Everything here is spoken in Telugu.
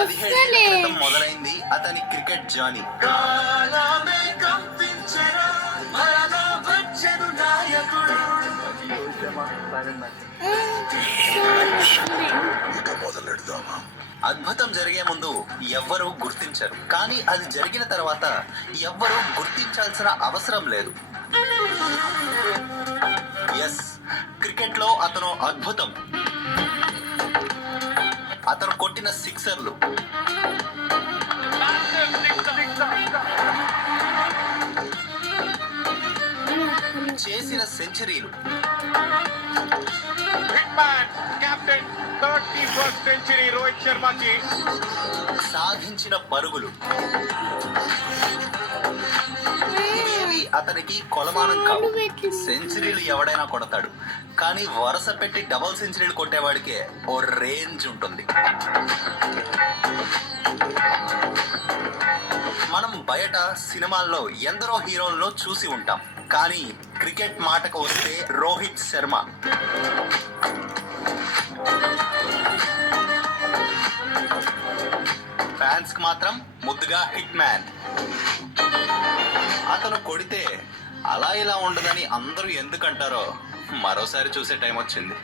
17 ఏళ్ల క్రితం మొదలైంది అతని క్రికెట్ జర్నీ. అద్భుతం జరిగే ముందు ఎవ్వరూ గుర్తించరు, కానీ అది జరిగిన తర్వాత ఎవ్వరూ గుర్తించాల్సిన అవసరం లేదు. ఎస్, క్రికెట్ లో అతను అద్భుతం. అతను కొట్టిన సిక్సర్లు, చేసిన సెంచరీలు, సాధించిన పరుగులు ఇవేవి అతనికి కొలమానం కావు. సెంచరీలు ఎవడైనా కొడతాడు, కానీ వరుస పెట్టి డబుల్ సెంచరీలు కొట్టేవాడికే ఓ రేంజ్ ఉంటుంది. మనం బయట సినిమాల్లో ఎందరో హీరోలను చూసి ఉంటాం, కానీ క్రికెట్ మాటకు వస్తే రోహిత్ శర్మ. ఫ్యాన్స్ కి మాత్రం ముద్దుగా హిట్ మ్యాన్. అతను కొడితే అలా ఇలా ఉండదని అందరూ ఎందుకంటారో మరోసారి చూసే టైం వచ్చింది.